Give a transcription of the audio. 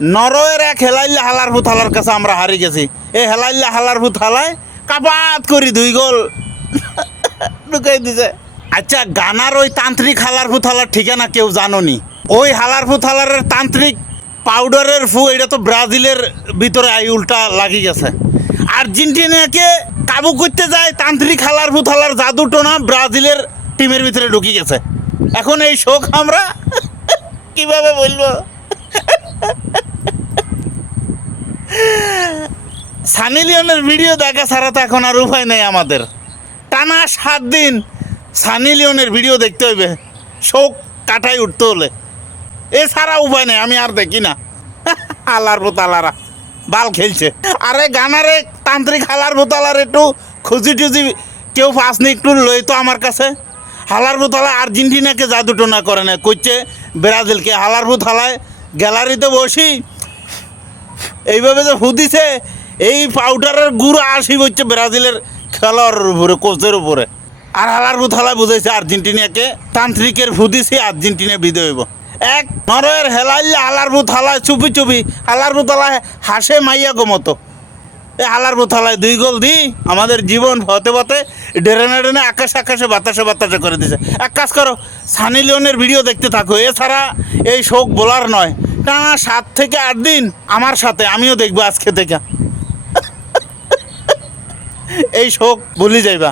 নরওয়ের এক হেলাইল্লা হালার ভূত হালার কাছে আমরা হারি গেছি। এই হেলাইল্লা হালার ভূত হালায় কাপাত করি 2 গোল ঢুকাই দিছে। আচ্ছা, গানার ওই তান্ত্রিক হালার ভূত হালার ঠিকানা কেউ জানোনি? ওই হালার ভূত হালারের তান্ত্রিক পাউডারের ফু, এটা তো ব্রাজিলের ভিতরে উল্টা লাগি গেছে। আর্জেন্টিনাকে কাবু করতে যায় তান্ত্রিক হালার ভূত হালার জাদু টোনা ব্রাজিলের টিমের ভিতরে ঢুকে গেছে। এখন এই শোক আমরা কিভাবে বলবো? সানি লিওনের ভিডিও দেখা ছাড়া তো এখন আর উপায় নেই আমাদের। টানা 7 দিন সানি লিওনের ভিডিও দেখতে হইবে শোক কাটাই উঠতে হলে, এছাড়া উপায় নেই। আমি আর দেখি না। হালার ভূতালারা বাল খেলছে। আরে গানারে তান্ত্রিক হালার ভূতালার একটু খুঁজি টুজি কেউ পাসনি, একটু লই তো আমার কাছে। হালার ভূতালা আর্জেন্টিনাকে জাদু টোনা করে না, করছে ব্রাজিলকে। হালার ভূতালায় গ্যালারিতে বসি এইভাবে যে ফুদিছে, এই পাউডারের গুঁড়ো আসি হচ্ছে ব্রাজিলের খেলোয়াড়ের উপরে, কোচের উপরে। আর হালার ভূতালায় বুঝাইছে আর্জেন্টিনাকে তান্ত্রিকের ফুদিছে, আর্জেন্টিনা বিদয় হইব। এক নরওয়ের হেলাইলে হালার ভূত হালায় চুপি চুপি হালার ভূত হালায় হাসে মাইয়া গো মতো। এই হালার ভূত হালায় 2 গোল দি আমাদের জীবন হতে পথে ডেরেনে ডেনে আকাশে আকাশে বাতাসে বাতাসে করে দিছে। এক কাজ করো, সানি লিওনের ভিডিও দেখতে থাকো, এছাড়া এই শোক বলার নয়। টানা 7 থেকে 8 দিন আমার সাথে, আমিও দেখবো আজকে থেকে। এই শোক ভুলি যাইবা।